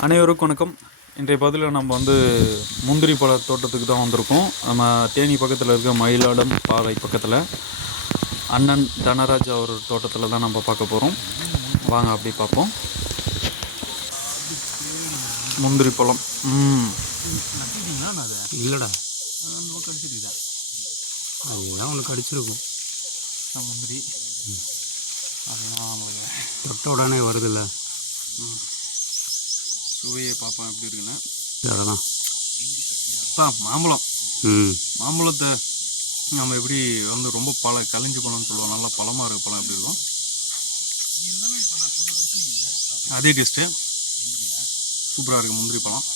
அனைவருக்கும் வணக்கம். இன்றைய பதிவில் நம்ம வந்து முந்திரி பழ தோட்டத்துக்கு தான் வந்திருக்கோம். நம்ம தேனி பக்கத்தில் இருக்க மயிலாடம் பாறை பக்கத்தில் அண்ணன் தனராஜ் அவர் தோட்டத்தில் தான் நம்ம பார்க்க போகிறோம் வாங்க அப்படி பார்ப்போம். முந்திரி பழம். ம். இல்லைடா. கடிச்சிருக்குதா அதுதான் ஒன்று கடிச்சிருக்கும். முந்திரி. அதெல்லாம் தொட்ட உடனே வருதுல்ல. சுவையை பார்ப்போம் எப்படி இருக்குன்னு. அதெல்லாம் அப்பா மாம்பழம். மாம்பழத்தை நம்ம எப்படி வந்து ரொம்ப பழ கலைஞ்சு பழம்னு சொல்லுவோம். நல்லா பழமாக இருக்க பழம் எப்படி இருக்கும்? அதே டேஸ்ட்டு சூப்பராக இருக்குது முந்திரி பழம்.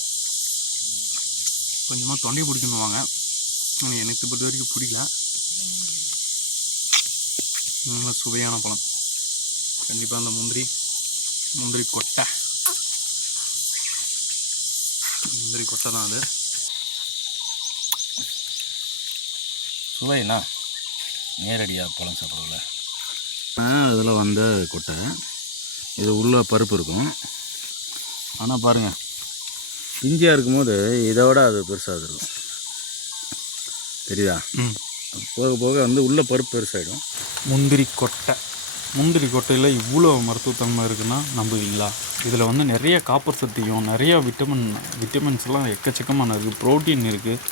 கொஞ்சமாக தொண்டை பிடிக்கணுவாங்க ஆனால் எனக்கு பொறுத்த வரைக்கும் பிடிக்கல. நல்ல சுவையான பழம். கண்டிப்பாக அந்த முந்திரி முந்திரி கொட்டை. முந்திரி கொட்டை தான் அது. சுவைனா நேரடியாக பழம் சாப்பிடல அதில் வந்த கொட்டை. இது உள்ள பருப்பு இருக்கும். ஆனால் பாருங்கள் பிஞ்சியாக இருக்கும்போது இதை விட அது பெருசாக இருக்கும். தெரியுதா? போக போக வந்து உள்ள பருப்பு பெருசாகிடும் முந்திரி கொட்டை. முந்திரி கொட்டையில் இவ்வளோ மருத்துவத்தன்மை இருக்குன்னா நம்புவீங்களா இதில் வந்து நிறைய காப்பர் சத்தியும் நிறைய விட்டமின் விட்டமின்ஸ்லாம் எக்கச்சக்கமான இருக்குது ப்ரோட்டீன் இருக்குது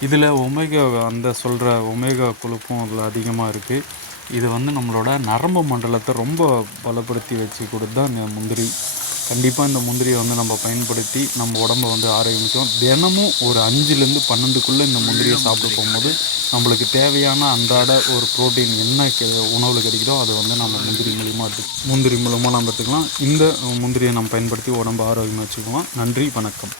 இதில் ஒமேகா அந்த சொல்கிற ஒமேகா கொழுப்பும் அதில் அதிகமாக இருக்குது இது வந்து நம்மளோட நரம்பு மண்டலத்தை ரொம்ப பலப்படுத்தி வச்சு கொடுத்தா இந்த முந்திரி கண்டிப்பாக இந்த முந்திரியை வந்து நம்ம பயன்படுத்தி நம்ம உடம்ப வந்து ஆரோக்கியம் தினமும் ஒரு அஞ்சுலேருந்து பன்னெண்டுக்குள்ளே இந்த முந்திரியை சாப்பிட போகும்போது நம்மளுக்கு தேவையான அன்றாட ஒரு புரோட்டீன் என்ன கெ உணவில் கிடைக்குதோ அதை வந்து நம்ம முந்திரி மூலிமா எடுத்து முந்திரி மூலமாக நம்ம எடுத்துக்கலாம். இந்த முந்திரியை நம்ம பயன்படுத்தி உடம்பு ஆரோக்கியமாக வச்சுக்கலாம் நன்றி வணக்கம்.